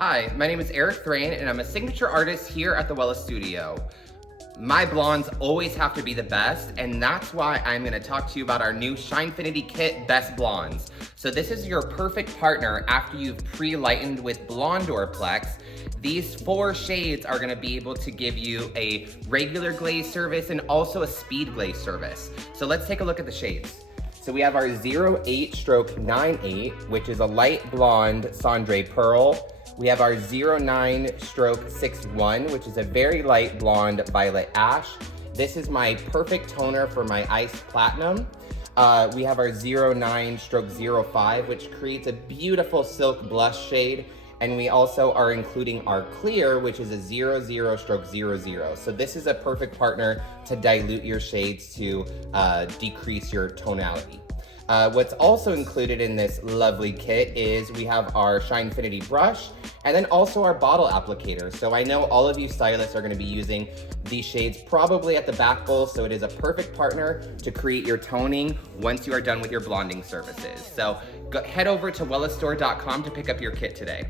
Hi, my name is Eric Thrain, and I'm a signature artist here at the Wella studio. My blondes always have to be the best, and that's why I'm gonna talk to you about our new SHINEFINITY kit, Best Blondes. So this is your perfect partner after you've pre-lightened with Blonde Plex. These 4 shades are gonna be able to give you a regular glaze service and also a speed glaze service. So let's take a look at the shades. So we have our 08/98, which is a light blonde Cendré Pearl. We have our 09/61, which is a very light blonde Violet Ash. This is my perfect toner for my Ice Platinum. We have our 09/05, which creates a beautiful silk blush shade. And we also are including our clear, which is a 00/00. So this is a perfect partner to dilute your shades to decrease your tonality. What's also included in this lovely kit is we have our SHINEFINITY brush and then also our bottle applicator. So I know all of you stylists are gonna be using these shades probably at the back bowl, so it is a perfect partner to create your toning once you are done with your blonding services. So head over to wellastore.com to pick up your kit today.